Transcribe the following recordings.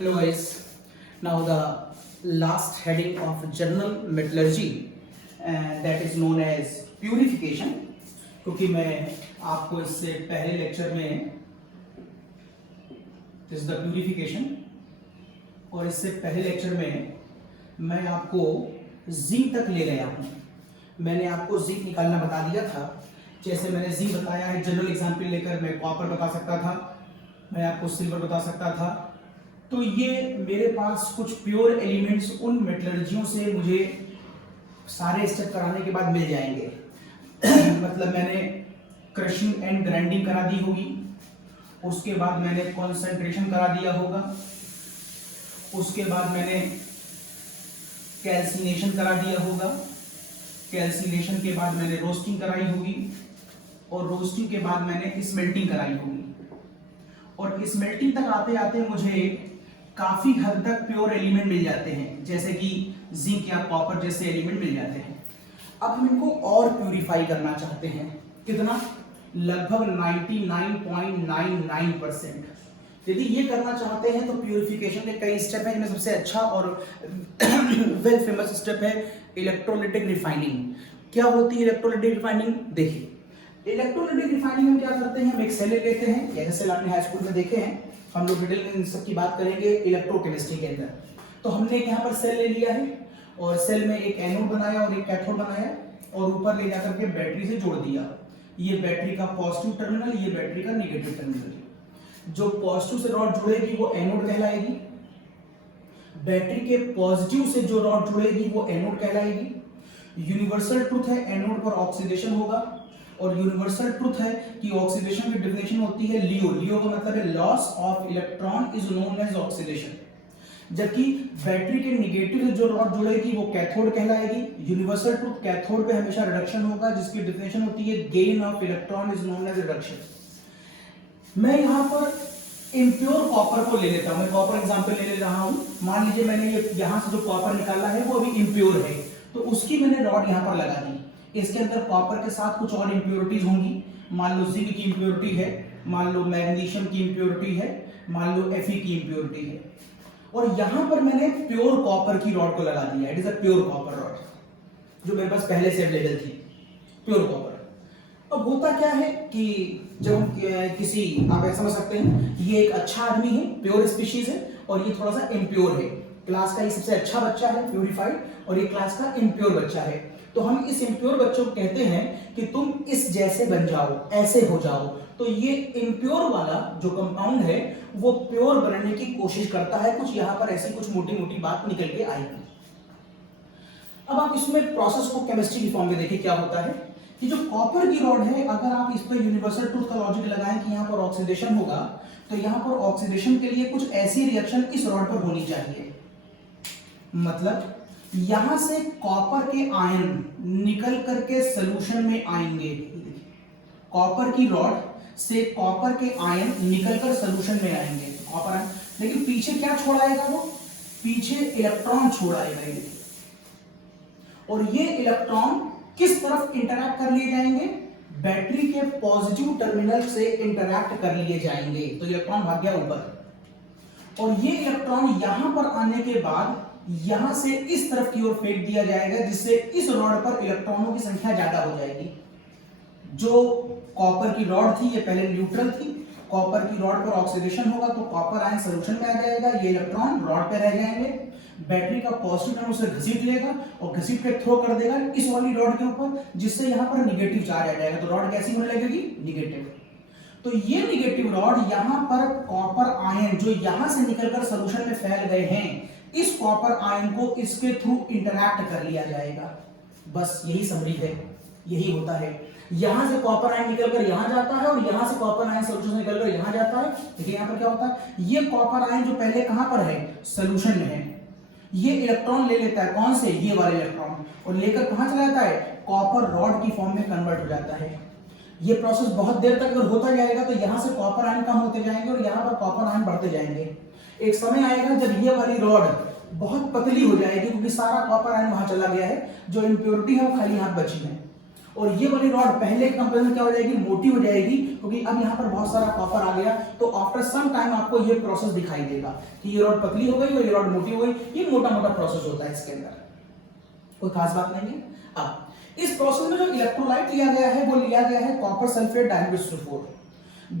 Hello guys. Now the last heading of general metallurgy and that is known as purification. क्योंकि मैं आपको इससे पहले लेक्चर में दिस द प्यूरिफिकेशन और इससे पहले लेक्चर में मैं आपको जिंक तक ले गया हूँ। मैंने आपको जिंक निकालना बता दिया था। जैसे मैंने जिंक बताया है, जनरल एग्जाम्पल लेकर मैं कॉपर बता सकता था, मैं आपको सिल्वर बता सकता था। तो ये मेरे पास कुछ प्योर एलिमेंट्स उन मेटलर्जियों से मुझे सारे स्टेप कराने के बाद मिल जाएंगे। मतलब मैंने क्रशिंग एंड ग्राइंडिंग करा दी होगी, उसके बाद मैंने कॉन्सेंट्रेशन करा दिया होगा, उसके बाद मैंने कैल्सिनेशन करा दिया होगा, कैल्सिनेशन के बाद मैंने रोस्टिंग कराई होगी और रोस्टिंग के बाद मैंने स्मेल्टिंग कराई होगी। और स्मेल्टिंग तक आते आते मुझे काफी हद तक प्योर एलिमेंट मिल जाते हैं, जैसे कि जिंक या कॉपर जैसे एलिमेंट मिल जाते हैं। अब हम इनको और प्यूरिफाई करना चाहते हैं। कितना? लगभग 99.99%। यदि ये करना चाहते हैं तो प्यूरिफिकेशन के कई स्टेप हैं, जिनमें सबसे अच्छा और वेल फेमस स्टेप है इलेक्ट्रोलाइटिक रिफाइनिंग। क्या होती है इलेक्ट्रोलाइटिक रिफाइनिंग? देखिए, इलेक्ट्रोलाइटिक रिफाइनिंग में क्या करते हैं, हम एक सेल लेते हैं, जैसे सेल आपने हाई स्कूल में देखे हैं। हम लोग डिटेल में इन सब की बात करेंगे इलेक्ट्रोकेमिस्ट्री के अंदर। तो हमने यहाँ पर सेल ले लिया है और सेल में एक एनोड बनाया और एक कैथोड बनाया और ऊपर ले जाकर के बैटरी से जोड़ दिया। ये बैटरी का पॉजिटिव टर्मिनल, ये बैटरी का नेगेटिव टर्मिनल। जो पॉजिटिव से रॉड जुड़ेगी वो एनोड कहलाएगी, बैटरी के पॉजिटिव से जो रॉड जुड़ेगी वो एनोड कहलाएगी। यूनिवर्सल ट्रुथ है, एनोड पर ऑक्सीडेशन होगा और यूनिवर्सल ट्रुथ है कि ऑक्सीडेशन की डेफिनेशन होती है लियो। लियो का मतलब है loss of electron is known as oxidation. जबकि बैटरी के नेगेटिव से जो रॉड जुड़ेगी वो कैथोड कहलाएगी। यूनिवर्सल ट्रुथ, कैथोड पे हमेशा रिडक्शन होगा, जिसकी डेफिनेशन होती है gain of electron is known as reduction. मैं यहाँ पर इम्प्योर कॉपर को ले लेता हूँ, मैं कॉपर एग्जाम्पल ले रहा हूँ। मान लीजिए मैंने यहाँ से जो कॉपर निकाला है वो अभी इम्प्योर है, तो उसकी मैंने रॉड यहाँ पर लगा दी। इसके अंदर कॉपर के साथ कुछ और इंप्योरिटीज होंगी। मान लो जिंक की इंप्योरिटी है, मान लो मैग्नीशियम की इंप्योरिटी है, मान लो Fe की इंप्योरिटी है। और यहां पर मैंने प्योर कॉपर की रॉड को लगा दिया। It is a pure copper rod, जो मेरे पास पहले से अवेलेबल थी, प्योर कॉपर। अब होता क्या है कि जब हम किसी, आप ऐसा समझ सकते हैं, ये एक अच्छा आदमी है, प्योर स्पीशीज है, और ये थोड़ा सा इम्प्योर है। क्लास का ये सबसे अच्छा बच्चा है प्योरीफाइड, और ये क्लास का इम्प्योर बच्चा है। तो हम इस इम्प्योर बच्चों को कहते हैं कि तुम इस जैसे बन जाओ, ऐसे हो जाओ। तो ये इम्प्योर वाला जो कंपाउंड है वो प्योर बनने की कोशिश करता है। कुछ यहां पर ऐसी कुछ मोटी मोटी बात निकल के आएगी। अब आप इसमें प्रोसेस को केमिस्ट्री की फॉर्म में देखिए क्या होता है कि जो कॉपर की रॉड है, अगर आप इस पर यूनिवर्सल ट्रुथ का लॉजिक लगाएं कि यहां पर ऑक्सीडेशन होगा, तो यहां पर ऑक्सीडेशन के लिए कुछ ऐसी रिएक्शन इस रॉड पर होनी चाहिए। मतलब यहां से कॉपर के आयन निकल करके सॉल्यूशन में आएंगे। कॉपर की रॉड से कॉपर के आयन निकलकर सॉल्यूशन में आएंगे, कॉपर आयन। लेकिन पीछे क्या छोड़ आएगा? वो पीछे इलेक्ट्रॉन छोड़ आएगा। और ये इलेक्ट्रॉन किस तरफ इंटरैक्ट कर लिए जाएंगे? बैटरी के पॉजिटिव टर्मिनल से इंटरैक्ट कर लिए जाएंगे। तो इलेक्ट्रॉन भाग गया ऊपर, और ये इलेक्ट्रॉन यहां पर आने के बाद यहां से इस तरफ की ओर फेंक दिया जाएगा, जिससे इस रॉड पर इलेक्ट्रॉनों की संख्या ज्यादा हो जाएगी। जो कॉपर की रॉड थी ये पहले न्यूट्रल थी, कॉपर की रॉड पर ऑक्सीडेशन होगा तो कॉपर आयन सॉल्यूशन में आ जाएगा, ये इलेक्ट्रॉन रॉड पे रह जाएंगे। बैटरी का पॉजिटिव टर्मिनल उसे घसीट लेगा और घसीट के थ्रो कर देगा इस वाली रॉड के ऊपर, जिससे यहां पर निगेटिव चार्ज आ जाएगा। तो रॉड कैसी होने लगेगी? निगेटिव। तो ये निगेटिव रॉड यहां पर कॉपर आयन जो यहां से निकलकर सॉल्यूशन में फैल गए हैं, इस कॉपर आयन को इसके थ्रू इंटरैक्ट कर लिया जाएगा। बस यही समरी है, यही होता है। यहां से कॉपर आयन निकलकर यहां जाता है और यहां से कॉपर आयन सॉल्यूशन से निकलकर यहां जाता है। देखिए यहां पर क्या होता है, ये कॉपर आयन जो पहले कहां पर है? सॉल्यूशन में है। ये इलेक्ट्रॉन ले लेता है, कौन से? ये वाले इलेक्ट्रॉन, और लेकर कहां चला जाता है? कॉपर रॉड की फॉर्म में कन्वर्ट हो जाता है। ये प्रोसेस बहुत देर तक अगर होता जाएगा तो यहां से कॉपर आयन कम होते जाएंगे और यहां पर कॉपर आयन बढ़ते जाएंगे। एक समय आएगा जब ये वाली रॉड बहुत पतली हो जाएगी, क्योंकि सारा कॉपर आयन वहां चला गया है, जो इम्प्योरिटी है वो खाली हाथ बची है। और ये वाली रॉड पहले के कंपेरिजन में क्या हो जाएगी, मोटी हो जाएगी, क्योंकि अब यहाँ पर बहुत सारा कॉपर आ गया। तो आफ्टर सम टाइम आपको ये प्रोसेस दिखाई देगा कि ये रॉड पतली हो गई और ये रॉड मोटी हो गई। ये मोटा मोटा प्रोसेस होता है इसके अंदर, कोई खास बात नहीं है। अब इस प्रोसेस में जो इलेक्ट्रोलाइट लिया गया है वो लिया गया है कॉपर सल्फेट डाइऑक्साइड,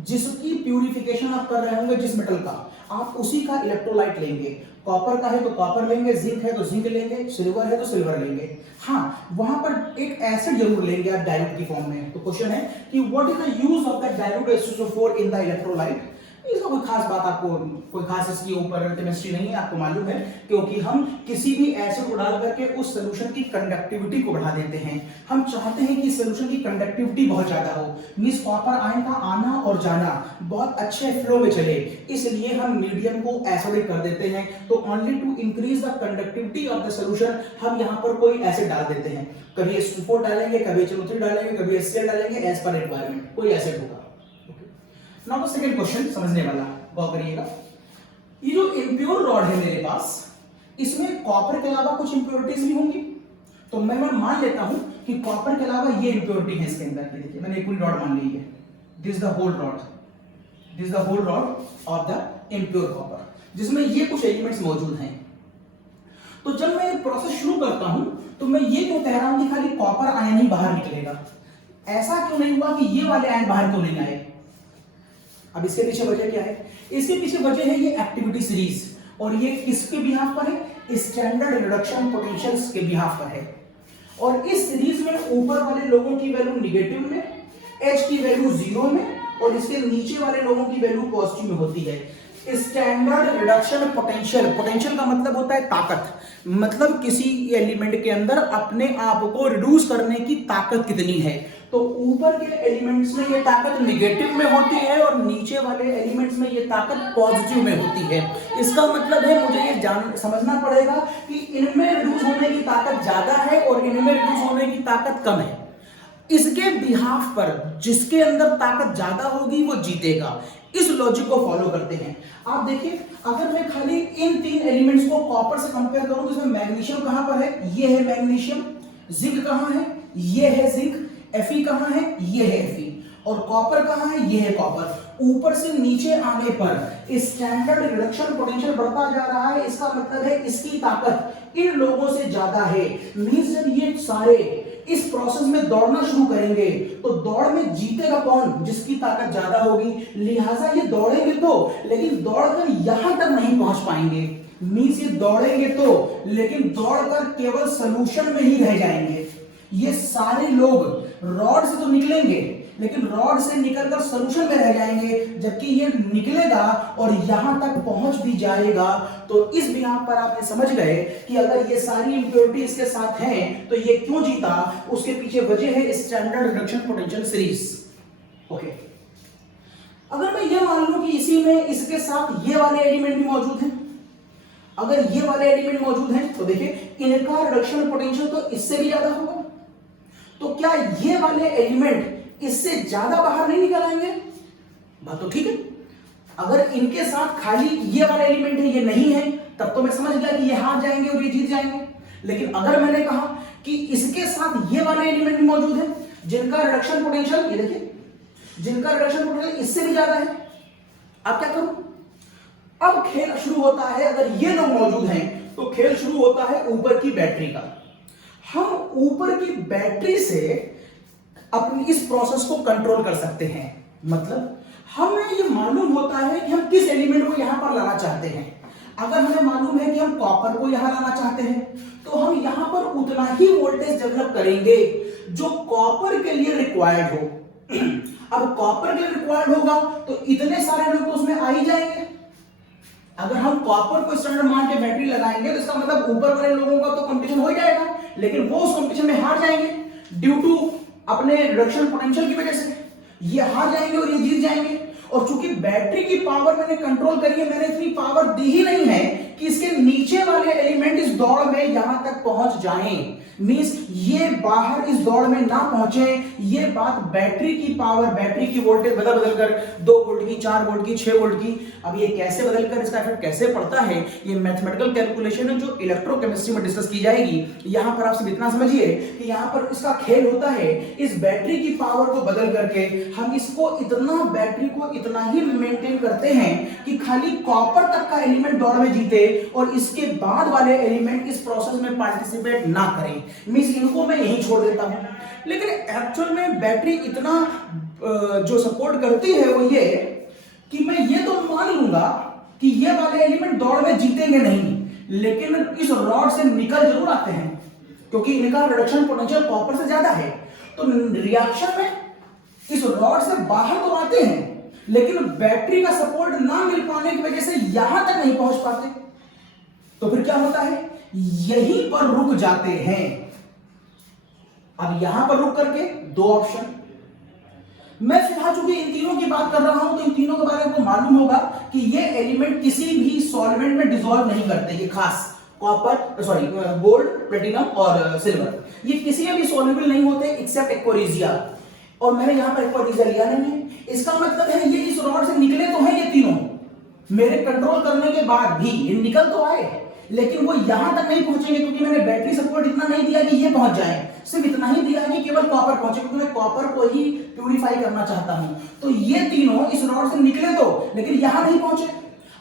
जिसकी प्यूरिफिकेशन आप कर रहे होंगे जिस मेटल का, आप उसी का इलेक्ट्रोलाइट लेंगे। कॉपर का है तो कॉपर लेंगे, जिंक है तो जिंक लेंगे, सिल्वर है तो सिल्वर लेंगे। हाँ, वहां पर एक एसिड जरूर लेंगे आप डाइल्यूट की फॉर्म में। तो क्वेश्चन है कि what is the use of that dilute H2SO4 in the electrolyte. इसका कोई खास बात, आपको कोई खास इसके ऊपर केमिस्ट्री नहीं है, आपको मालूम है, क्योंकि हम किसी भी एसिड को डाल करके उस सॉल्यूशन की कंडक्टिविटी को बढ़ा देते हैं। हम चाहते हैं कि सॉल्यूशन की कंडक्टिविटी बहुत ज्यादा हो, मींस कॉपर आयन का आना और जाना बहुत अच्छे फ्लो में चले, इसलिए हम मीडियम को एसिडिक कर देते हैं। तो only to increase the conductivity of the solution हम यहाँ पर कोई एसिड डाल देते हैं। कभी H2O4 डालेंगे, कभी HNO3 डालेंगे, कभी HCl डालेंगे, एज पर रिक्वायरमेंट कोई एसिड होगा। नाउ सेकंड क्वेश्चन समझने वाला, गौर करिएगा। ये जो इम्प्योर रॉड है मेरे पास, इसमें कॉपर के अलावा कुछ इंप्योरिटीज भी होंगी। तो मैं मान लेता हूं कि कॉपर के अलावा ये इंप्योरिटी है इसके अंदर। देखिए मैंने पूरी रॉड मान ली है, this the whole rod, this the whole rod of the impure copper, जिसमें ये कुछ एलिमेंट्स मौजूद हैं। तो जब मैं प्रोसेस शुरू करता हूं तो मैं ये क्यों कह रहा हूं कि खाली कॉपर आयन ही बाहर निकलेगा? ऐसा क्यों नहीं हुआ कि ये वाले आयन बाहर क्यों नहीं आए? अब इसके पीछे वजह क्या है? इसके पीछे वजह है ये एक्टिविटी सीरीज, और ये किसके बिहाफ पर है? स्टैंडर्ड रिडक्शन पोटेंशियल्स के बिहाफ पर है। और इस सीरीज में ऊपर वाले लोगों की वैल्यू निगेटिव में, H की वैल्यू 0 में, और इसके नीचे वाले लोगों की वैल्यू पॉजिटिव में होती है। स्टैंडर्ड रिडक्शन पोटेंशियल, पोटेंशियल का मतलब होता है ताकत, मतलब किसी एलिमेंट के अंदर अपने आप को रिड्यूस करने की ताकत कितनी है। तो ऊपर के एलिमेंट्स में ये ताकत निगेटिव में होती है और नीचे वाले एलिमेंट्स में ये ताकत पॉजिटिव में होती है। इसका मतलब है मुझे ये समझना पड़ेगा कि इनमें रिड्यूस होने की ताकत ज्यादा है और इनमें रिड्यूस होने की ताकत कम है। इसके बिहाफ पर जिसके अंदर ताकत ज्यादा होगी वो जीतेगा। इस लॉजिक को फॉलो करते हैं। आप देखिए, अगर मैं खाली इन तीन एलिमेंट्स को कॉपर से कंपेयर करूं तो इसमें मैग्नीशियम कहां पर है? ये है मैग्नीशियम। जिंक कहां है? ये है जिंक। Fe कहां है? ये है Fe। और कॉपर कहां है? ये है कॉपर। ऊपर से नीचे आने पर स्टैंडर्ड रिडक्शन पोटेंशियल बढ़ता जा रहा है। इसका मतलब है इसकी ताकत इन लोगों से ज्यादा है। मींस जब ये सारे इस प्रोसेस में दौड़ना शुरू करेंगे तो दौड़ में जीतेगा कौन? जिसकी ताकत ज्यादा होगी। लिहाजा ये दौड़ेंगे तो, लेकिन दौड़कर यहां तक नहीं पहुंच पाएंगे। मींस ये दौड़ेंगे तो, लेकिन दौड़कर केवल सॉल्यूशन में ही रह जाएंगे। ये सारे लोग रॉड से तो निकलेंगे, लेकिन रॉड से निकलकर सॉल्यूशन में रह जाएंगे, जबकि ये निकलेगा और यहां तक पहुंच भी जाएगा। तो इस बिहार पर आपने समझ गए कि अगर ये सारी इंप्योरिटी इसके साथ हैं तो ये क्यों जीता। उसके पीछे वजह है standard reduction potential series. Okay, अगर मैं ये मान लूं कि इसी में इसके साथ ये वाले एलिमेंट भी मौजूद हैं, अगर ये वाले एलिमेंट मौजूद हैं तो देखिए इनका रिडक्शन पोटेंशियल तो इससे भी ज्यादा होगा। तो क्या ये वाले एलिमेंट इससे ज्यादा बाहर नहीं निकल आएंगे? बात तो ठीक है। अगर इनके साथ खाली ये वाला एलिमेंट है, ये नहीं है, तब तो मैं समझ गया कि ये हार जाएंगे और ये जीत जाएंगे। लेकिन अगर मैंने कहा कि इसके साथ ये वाले एलिमेंट भी मौजूद है जिनका रिडक्शन पोटेंशियल, ये देखिए, जिनका रिडक्शन पोटेंशियल इससे भी ज्यादा है, अब क्या करूं? अब खेल शुरू होता है। अगर ये लोग मौजूद हैं तो खेल शुरू होता है ऊपर की बैटरी का। हम ऊपर की बैटरी से अपनी इस प्रोसेस को कंट्रोल कर सकते हैं। मतलब हमें ये मालूम होता है कि हम किस एलिमेंट को यहां पर लाना चाहते हैं। अगर हमें मालूम है कि हम कॉपर को यहां लाना चाहते हैं तो हम यहां पर उतना ही वोल्टेज डेवलप करेंगे जो कॉपर के लिए रिक्वायर्ड हो। अब कॉपर के लिए रिक्वायर्ड होगा तो इतने सारे लोग तो उसमें आ ही जाएंगे। अगर हम कॉपर को स्टैंडर्ड मान के बैटरी लगाएंगे तो इसका मतलब ऊपर वाले लोगों का तो कंपटीशन हो जाएगा, लेकिन वो उस कंपटीशन में हार जाएंगे ड्यू टू अपने रिडक्शन पोटेंशियल की वजह से। ये हार जाएंगे और ये जीत जाएंगे। और चूंकि बैटरी की पावर मैंने कंट्रोल करी है, मैंने इतनी पावर दी ही नहीं है कि इसके नीचे वाले एलिमेंट इस दौड़ में यहां तक पहुंच जाएं, मींस ये बाहर इस दौड़ में ना पहुंचे। ये बात बैटरी की पावर, बैटरी की वोल्टेज बदल बदल कर 2 वोल्ट की, 4 वोल्ट की, 6 वोल्ट की, अब ये कैसे बदल कर इसका इफेक्ट कैसे पड़ता है, ये मैथमेटिकल कैलकुलेशन है जो इलेक्ट्रोकेमिस्ट्री में डिस्कस की जाएगी। यहां पर आप सिर्फ इतना समझिए कि यहां पर इसका खेल होता है, इस बैटरी की पावर को बदल करके हम इसको इतना, बैटरी को इतना ही मेंटेन करते हैं कि खाली कॉपर तक का एलिमेंट दौड़ में जीते और इसके बाद वाले एलिमेंट इस प्रोसेस में पार्टिसिपेट ना करें, मींस इनको मैं यहीं छोड़ देता हूं। लेकिन एक्चुअल में बैटरी इतना जो सपोर्ट करती है वो ये कि मैं ये तो मान लूंगा कि ये वाले एलिमेंट दौड़ में जीतेंगे नहीं, लेकिन इस रॉड से निकल जरूर आते हैं क्योंकि इनका रिडक्शन पोटेंशियल कॉपर से ज्यादा है। तो रिएक्शन में इस रॉड से बाहर तो आते हैं, लेकिन बैटरी का सपोर्ट ना मिल पाने की वजह से यहां तक नहीं पहुंच पाते। तो फिर क्या होता है, यहीं पर रुक जाते हैं। अब यहां पर रुक करके 2 ऑप्शन, मैं फिलहाल चूंकि इन तीनों की बात कर रहा हूं तो इन तीनों के बारे में आपको मालूम होगा कि ये एलिमेंट किसी भी सॉल्वेंट में डिसॉल्व नहीं करते। ये खास कॉपर, सॉरी गोल्ड, प्लेटिनम और सिल्वर, ये किसी में भी सॉल्युबल नहीं होते एक्सेप्ट एक्वारिजिया। और मैंने यहां पर एक्वारिजिया लिया नहीं है, इसका मतलब है ये इस रॉड से निकले तो हैं ये तीनों, मेरे कंट्रोल करने के बाद भी ये निकल तो आए, लेकिन वो यहां तक नहीं पहुंचेंगे क्योंकि मैंने बैटरी सपोर्ट इतना नहीं दिया कि ये पहुंच जाए, सिर्फ इतना ही दिया है कि केवल कॉपर पहुंचे, क्योंकि मैं कॉपर को ही प्यूरिफाई करना चाहता हूं। तो ये तीनों इस रॉड से निकले तो, लेकिन यहां नहीं पहुंचे।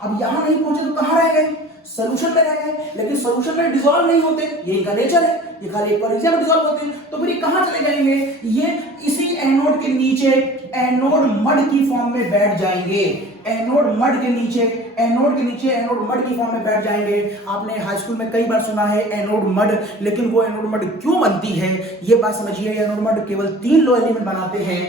अब यहां नहीं पहुंचे तो कहां रह गए, सोल्यूशन में रह गए, लेकिन सोल्यूशन में डिसॉल्व नहीं होते, ये इनका नेचर है, ये खाली एक बार में डिसॉल्व होते हैं। तो फिर ये कहां चले जाएंगे, ये इसी एनोड के नीचे एनोड मड की फॉर्म में बैठ जाएंगे। एनोड मड के नीचे, एनोड के नीचे एनोड मड की फॉर्म में बैठ जाएंगे। आपने हाई स्कूल में कई बार सुना है एनोड मड, लेकिन वो एनोड मड क्यों बनती है ये बात समझिए। एनोड मड केवल 3 लो एलिमेंट बनाते हैं,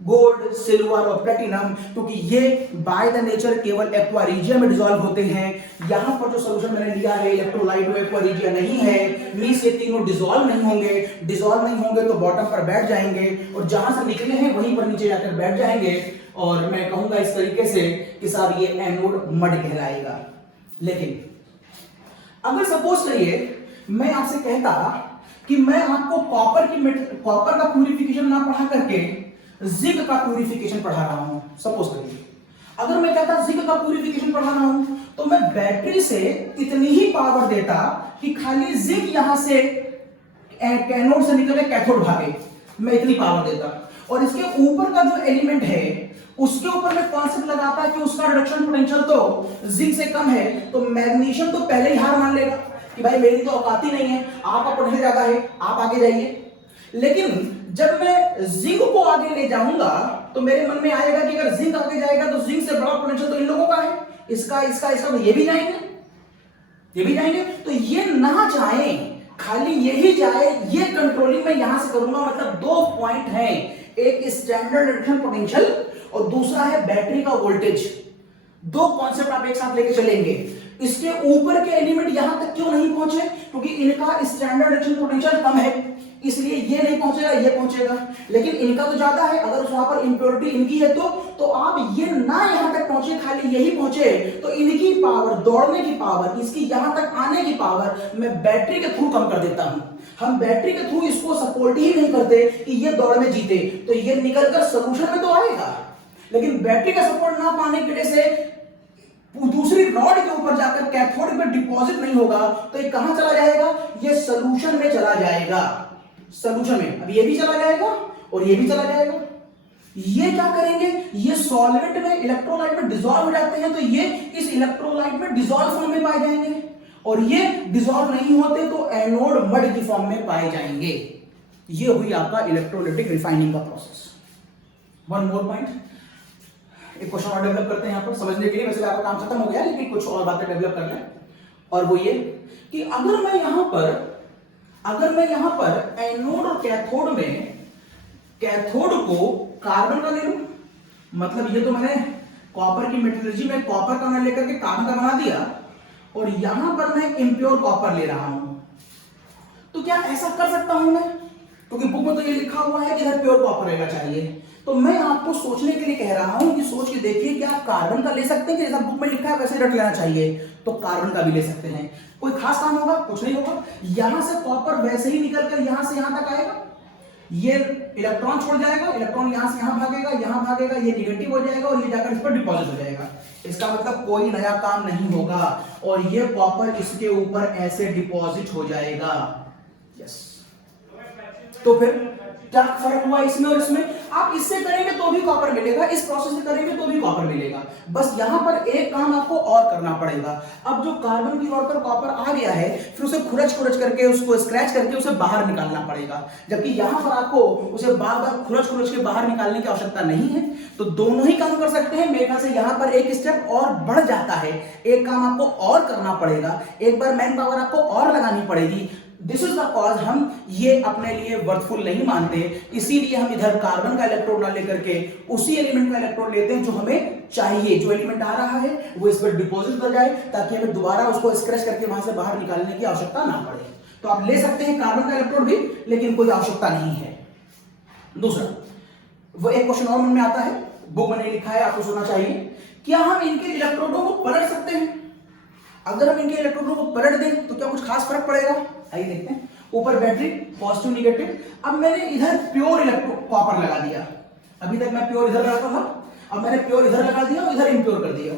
गोल्ड, सिल्वर और प्लेटिनम, क्योंकि ये बाय द नेचर केवल एक्वारिजिया में डिसॉल्व होते हैं। यहां पर जो सॉल्यूशन मैंने लिया है इलेक्ट्रोलाइट में एक्वारिजिया नहीं है, मींस ये तीनों डिसॉल्व नहीं होंगे। डिसॉल्व नहीं होंगे तो बॉटम पर बैठ जाएंगे और जहां से निकले हैं वहीं पर नीचे जाकर बैठ जाएंगे। और मैं कहूंगा इस तरीके से कि साहब ये एनोड मड कहलाएगा। लेकिन अगर सपोज करिए मैं आपसे कहता कि मैं आपको कॉपर का प्यूरिफिकेशन ना पढ़ा करके जिंक का प्यूरिफिकेशन पढ़ा रहा हूं, सपोज करिए अगर मैं कहता जिंक का प्यूरिफिकेशन पढ़ा रहा हूं तो मैं बैटरी से इतनी ही पावर देता कि खाली जिंक यहां से कैथोड से निकल के कैथोड भागे, मैं इतनी पावर देता। और इसके ऊपर का जो एलिमेंट है उसके ऊपर मैं कॉन्सेप्ट लगाता कि उसका रिडक्शन पोटेंशियल तो जिंक से कम है, तो मैग्नीशियम तो पहले ही हार मान लेगा कि भाई मेरी तो औकात ही नहीं है, आपका पोटेंशियल ज्यादा है, आप आगे जाइए। लेकिन जब मैं जिंक को आगे ले जाऊंगा तो मेरे मन में आएगा कि अगर जिंक आगे जाएगा तो जिंक से बड़ा पोटेंशियल तो इन लोगों का है, इसका तो ये भी जाएंगे, ये भी जाएंगे। तो ये ना जाए, खाली यही जाए, ये कंट्रोलिंग मैं यहां से करूंगा। मतलब 2 पॉइंट हैं, एक स्टैंडर्ड रिडक्शन पोटेंशियल और दूसरा है बैटरी का वोल्टेज। 2 कॉन्सेप्ट आप एक साथ लेके चलेंगे। इसके ऊपर के एलिमेंट यहां तक क्यों नहीं पहुंचे, क्योंकि इनका स्टैंडर्ड रिडक्शन पोटेंशियल कम है, इसलिए ये नहीं पहुंचेगा, ये पहुंचेगा। लेकिन इनका तो ज्यादा है, अगर वहां पर इंप्योरिटी इनकी है तो आप ये ना यहां तक पहुंचे, खाली यही पहुंचे, तो इनकी पावर, दौड़ने की पावर, इसकी यहां तक आने की पावर मैं बैटरी के थ्रू कम कर देता हूं। हम बैटरी के थ्रू इसको सपोर्ट ही नहीं करते कि ये दौड़ में जीते, तो ये निकलकर सोल्यूशन में तो आएगा, लेकिन बैटरी का सपोर्ट ना पाने की वजह से दूसरी रॉड के ऊपर जाकर कैथोड में डिपॉजिट नहीं होगा, तो ये कहां चला जाएगा, ये सोल्यूशन में चला जाएगा। सोल्यूशन में अब ये भी चला जाएगा और ये भी चला जाएगा। ये क्या करेंगे, ये सॉल्वेंट में, इलेक्ट्रोलाइट में डिसॉल्व हो जाते हैं, तो ये इस इलेक्ट्रोलाइट में डिसॉल्व फॉर्म में पाए जाएंगे, और ये डिसॉल्व नहीं होते तो एनोड मड की फॉर्म में पाए जाएंगे। ये हुई आपका इलेक्ट्रोलाइटिक रिफाइनिंग का प्रोसेस। वन मोर पॉइंट, एक क्वेश्चन और डेवलप करते हैं यहां पर समझने के लिए। वैसे आपका काम खत्म हो गया, लेकिन कुछ और बातें डेवलप करना है, और वो ये कि अगर मैं यहां पर एनोड और कैथोड में, कैथोड को कार्बन का ले लूं, मतलब ये तो मैंने कॉपर की मेटलर्जी में कॉपर का मैं लेकर के कार्बन का बना दिया, और यहां पर मैं इंप्योर कॉपर ले रहा हूं, तो क्या ऐसा कर सकता हूं मैं, क्योंकि बुक में तो ये लिखा हुआ है कि इधर प्योर कॉपर रहना चाहिए। तो मैं आपको सोचने के लिए कह रहा हूं कि सोच के देखिए कि आप कार्बन का ले सकते हैं कि जैसा बुक में लिखा है वैसे रट लेना चाहिए, तो कार्बन का भी ले सकते हैं। कोई खास काम होगा? कुछ नहीं होगा। यहां से कॉपर वैसे ही निकलकर यहां से यहां तक आएगा, ये इलेक्ट्रॉन छोड़ जाएगा, इलेक्ट्रॉन यहां से यहां भागेगा, ये निगेटिव हो जाएगा और ये जाकर इस पर डिपॉजिट हो जाएगा। इसका मतलब कोई नया काम नहीं होगा और ये कॉपर इसके ऊपर ऐसे डिपॉजिट हो जाएगा। यस, तो फिर क्या फर्क हुआ इसमें और इसमें? आप इससे करेंगे तो भी कॉपर मिलेगा, इस प्रोसेस से करेंगे तो भी कॉपर मिलेगा, बस यहां पर एक काम आपको और करना पड़ेगा। अब जो कार्बन की रॉड पर कॉपर आ गया है, फिर उसे खुरच करके, उसको स्क्रैच करके उसे बाहर निकालना पड़ेगा, जबकि यहां पर आपको उसे बार बार खुरच के बाहर निकालने की आवश्यकता नहीं है। तो दोनों ही काम कर सकते हैं। मेरे ख्याल से यहां पर एक स्टेप और बढ़ जाता है, एक काम आपको और करना पड़ेगा, एक बार मैन पावर आपको और लगानी पड़ेगी। दिस इज द कॉज हम ये अपने लिए वर्थफुल नहीं मानते, इसीलिए हम इधर कार्बन का इलेक्ट्रोड ना लेकर के उसी एलिमेंट का इलेक्ट्रोड लेते हैं जो हमें चाहिए। जो एलिमेंट आ रहा है वो इस पर डिपॉजिट कर जाए ताकि हमें दोबारा उसको स्क्रैच करके वहां से बाहर निकालने की आवश्यकता ना पड़े। तो आप ले सकते हैं कार्बन का इलेक्ट्रोड भी, लेकिन कोई आवश्यकता नहीं है। दूसरा, वो एक क्वेश्चन और मन में आता है, बुक में नहीं लिखा है, आपको सुनना चाहिए, क्या हम इनके इलेक्ट्रोडों को पलट सकते हैं? अगर हम इनके इलेक्ट्रोडों को पलट दें तो क्या कुछ खास फर्क पड़ेगा? आइए देखते हैं। ऊपर बैटरी पॉजिटिव निगेटिव, अब मैंने इधर प्योर इलेक्ट्रो कॉपर लगा दिया, अभी तक मैं प्योर इधर लगाता था, अब मैंने प्योर इधर लगा दिया और इधर इम्प्योर कर दिया।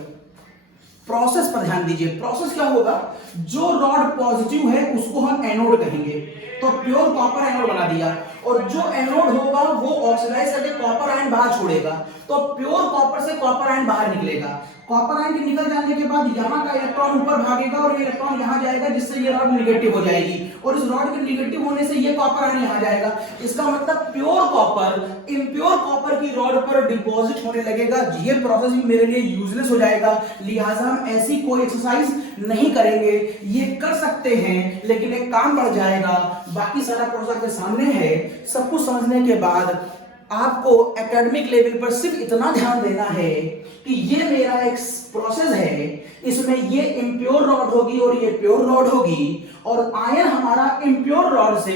प्रोसेस पर ध्यान दीजिए, प्रोसेस क्या होगा, जो रॉड पॉजिटिव है उसको हम एनोड कहेंगे, तो प्योर कॉपर एनोड बना दिया, और जो एनोड होगा वो ऑक्सीडाइज करके कॉपर आयन बाहर छोड़ेगा, तो प्योर कॉपर से कॉपर आयन बाहर निकलेगा। कॉपर आयन के निकल जाने के बाद यहाँ का इलेक्ट्रॉन ऊपर भागेगा और ये इलेक्ट्रॉन यहाँ जाएगा, जिससे ये रॉड निगेटिव हो जाएगी, और इस रॉड के निगेटिव होने से ये कॉपर आयन यहाँ जाएगा। इसका मतलब प्योर कॉपर इम्प्योर कॉपर की रॉड पर डिपॉजिट होने लगेगा। ये प्रोसेस भी मेरे लिए यूजलेस हो जाएगा, लिहाजा हम ऐसी कोई एक्सरसाइज नहीं करेंगे। ये कर सकते हैं लेकिन एक काम बढ़ जाएगा, बाकी सारा प्रोसेस आपके सामने है। सब कुछ समझने के बाद आपको एकेडमिक लेवल पर सिर्फ इतना ध्यान देना है कि ये मेरा एक प्रोसेस है, इसमें ये इम्प्योर रॉड होगी और ये प्योर रॉड होगी, और आयन हमारा इम्प्योर रॉड से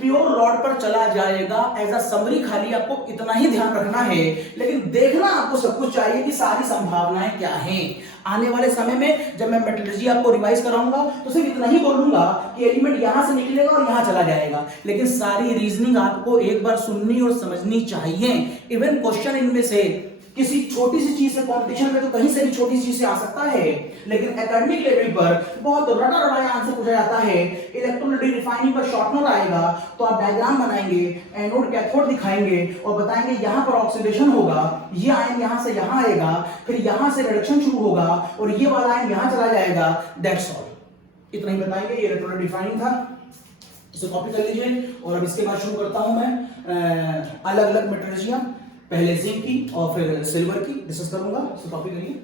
प्योर रॉड पर चला जाएगा। एज अ समरी खाली आपको इतना ही ध्यान रखना है, लेकिन देखना आपको सब कुछ चाहिए कि सारी संभावनाएं क्या हैं। आने वाले समय में जब मैं मेटलर्जी आपको रिवाइज कराऊंगा तो सिर्फ इतना ही बोलूंगा कि एलिमेंट यहां से निकलेगा और यहां चला जाएगा, लेकिन सारी रीजनिंग आपको एक बार सुननी और समझनी चाहिए। इवन क्वेश्चन इनमें से किसी छोटी सी चीज से कंपटीशन में तो कहीं से भी छोटी सी चीज से आ सकता है, लेकिन एकेडमिक लेवल पर बहुत रटा रटाया आंसर पूछा जाता है। इलेक्ट्रोलाइटिक रिफाइनिंग पर शॉर्ट नोट आएगा तो आप डायग्राम बनाएंगे, एनोड कैथोड दिखाएंगे और बताएंगे यहां पर ऑक्सीडेशन होगा, ये आयन यहां से यहां आएगा, फिर यहां से रिडक्शन शुरू होगा और ये वाला आयन यहां चला जाएगा। दैट्स ऑल, इतना ही बताएंगे। ये इलेक्ट्रोलाइटिक रिफाइनिंग था, इसे कॉपी कर लीजिए। और अब इसके बाद शुरू करता हूं मैं अलग अलग मेटलर्जियां, पहले जिंक की और फिर सिल्वर की डिस्कस करूंगा, इसे कॉपी करिए।